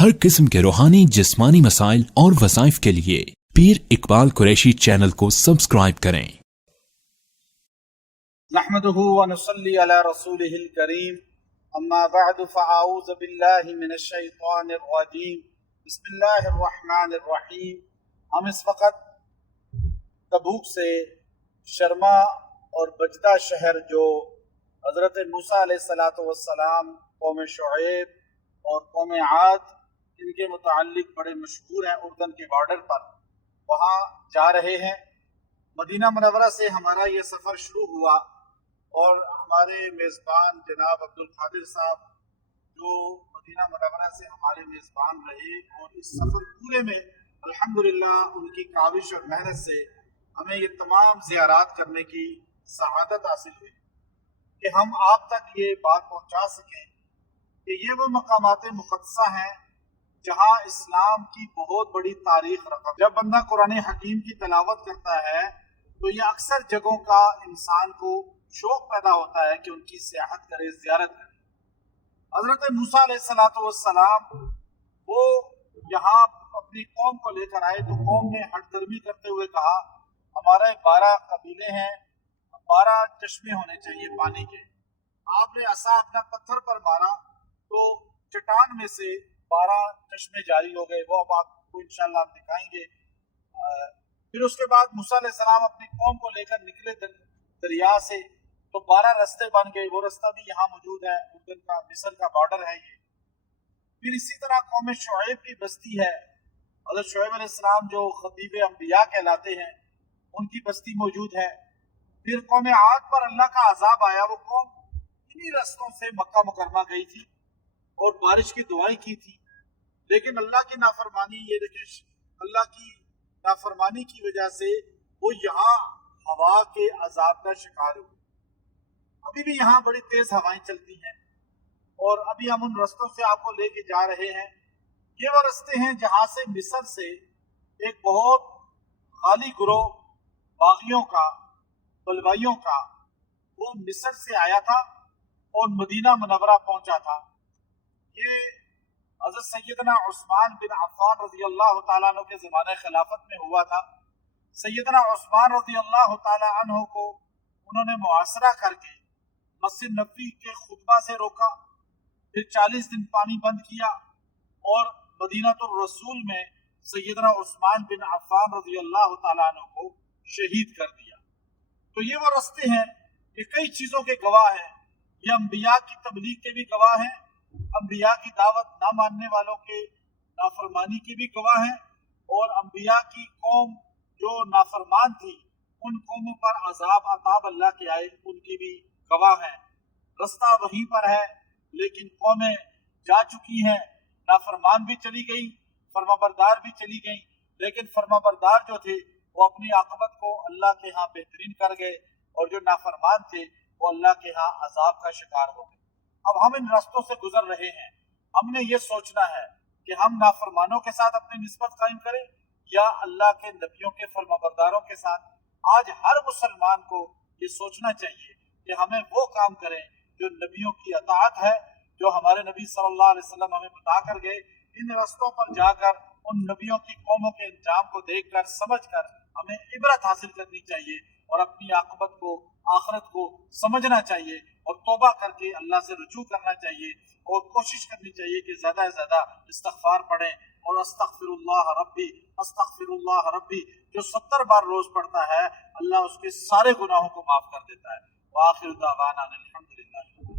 ہر قسم کے روحانی جسمانی مسائل اور وظائف کے لیے پیر اقبال قریشی چینل کو سبسکرائب کریں۔ نحمده ونصلي على رسوله الكريم اما بعد فاعوذ بالله من الشیطان الرجیم بسم اللہ الرحمن الرحیم۔ ہم اس وقت تبوک سے شرما اور بجدہ شہر جو حضرت موسیٰ علیہ السلام قوم شعیب اور قوم عاد ان کے متعلق بڑے مشہور ہیں اردن کے بارڈر پر، وہاں جا رہے ہیں۔ مدینہ منورہ سے ہمارا یہ سفر شروع ہوا اور ہمارے میزبان جناب عبدالقادر صاحب جو مدینہ منورہ سے ہمارے میزبان رہے، اور اس سفر پورے میں الحمدللہ ان کی کاوش اور محنت سے ہمیں یہ تمام زیارات کرنے کی سعادت حاصل ہوئی کہ ہم آپ تک یہ بات پہنچا سکیں کہ یہ وہ مقامات مقدسہ ہیں جہاں اسلام کی بہت بڑی تاریخ رقم۔ جب بندہ قرآن حکیم کی تلاوت کرتا ہے تو یہ اکثر جگہوں کا انسان کو شوق پیدا ہوتا ہے کہ ان کی سیاحت کرے، زیارت کرے۔ حضرت موسیٰ علیہ السلام وہ یہاں اپنی قوم کو لے کر آئے تو قوم نے ہٹ درمی کرتے ہوئے کہا ہمارے 12 قبیلے ہیں، 12 چشمے ہونے چاہیے پانی کے۔ آپ نے عصا اپنا پتھر پر مارا تو چٹان میں سے 12 چشمے جاری ہو گئے، وہ اب آپ کو انشاءاللہ ہم دکھائیں گے۔ پھر اس کے بعد موسیٰ علیہ السلام اپنی قوم کو لے کر نکلے دریا سے تو 12 رستے بن گئے، وہ رستہ بھی یہاں موجود ہے، اردن کا مصر کا بارڈر ہے یہ۔ پھر اسی طرح قوم شعیب کی بستی ہے، حضرت شعیب علیہ السلام جو خطیب انبیاء کہلاتے ہیں ان کی بستی موجود ہے۔ پھر قوم عاد پر اللہ کا عذاب آیا، وہ قوم انہی رستوں سے مکہ مکرمہ گئی تھی اور بارش کی دعائیں کی تھی، لیکن اللہ کی نافرمانی، یہ دیکھیں اللہ کی نافرمانی کی وجہ سے وہ یہاں ہوا کے عذاب کا شکار ہوئے۔ ابھی بھی یہاں بڑی تیز ہوائیں چلتی ہیں اور ابھی ہم ان رستوں سے آپ کو لے کے جا رہے ہیں۔ یہ وہ رستے ہیں جہاں سے مصر سے ایک بہت خالی گروہ باغیوں کا، بلوائیوں کا، وہ مصر سے آیا تھا اور مدینہ منورہ پہنچا تھا۔ یہ حضرت سیدنا عثمان بن عفان رضی اللہ تعالیٰ عنہ کے زمانہ خلافت میں ہوا تھا۔ سیدنا عثمان رضی اللہ تعالیٰ عنہ کو انہوں نے محاصرہ کر کے مسجد نبوی کے خطبہ سے روکا، پھر 40 دن پانی بند کیا اور مدینہ الرسول میں سیدنا عثمان بن عفان رضی اللہ تعالیٰ عنہ کو شہید کر دیا۔ تو یہ وہ رستے ہیں کہ کئی چیزوں کے گواہ ہیں، یہ انبیاء کی تبلیغ کے بھی گواہ ہیں، انبیاء کی دعوت نہ ماننے والوں کے نافرمانی کی بھی گواہ ہیں، اور انبیاء کی قوم جو نافرمان تھی ان قوموں پر عذاب عطاب اللہ کے آئے ان کی بھی گواہ ہیں۔ رستہ وہیں پر ہے لیکن قومیں جا چکی ہیں، نافرمان بھی چلی گئی، فرمانبردار بھی چلی گئی، لیکن فرمانبردار جو تھے وہ اپنی عاقبت کو اللہ کے ہاں بہترین کر گئے، اور جو نافرمان تھے وہ اللہ کے ہاں عذاب کا شکار ہو گئے۔ اب ہم ان رستوں سے گزر رہے ہیں، ہم نے یہ سوچنا ہے کہ ہم نافرمانوں کے ساتھ اپنی نسبت قائم کریں یا اللہ کے نبیوں کے فرمانبرداروں کے ساتھ۔ آج ہر مسلمان کو یہ سوچنا چاہیے کہ ہمیں وہ کام کریں جو نبیوں کی اطاعت ہے، جو ہمارے نبی صلی اللہ علیہ وسلم ہمیں بتا کر گئے۔ ان رستوں پر جا کر ان نبیوں کی قوموں کے انجام کو دیکھ کر سمجھ کر ہمیں عبرت حاصل کرنی چاہیے اور اپنی عاقبت کو، آخرت کو سمجھنا چاہیے، اور توبہ کر کے اللہ سے رجوع کرنا چاہیے، اور کوشش کرنی چاہیے کہ زیادہ سے زیادہ استغفار پڑھیں، اور استغفر اللہ ربی استغفر اللہ ربی جو 70 بار روز پڑھتا ہے اللہ اس کے سارے گناہوں کو معاف کر دیتا ہے۔ وآخر دعوانا الحمدللہ۔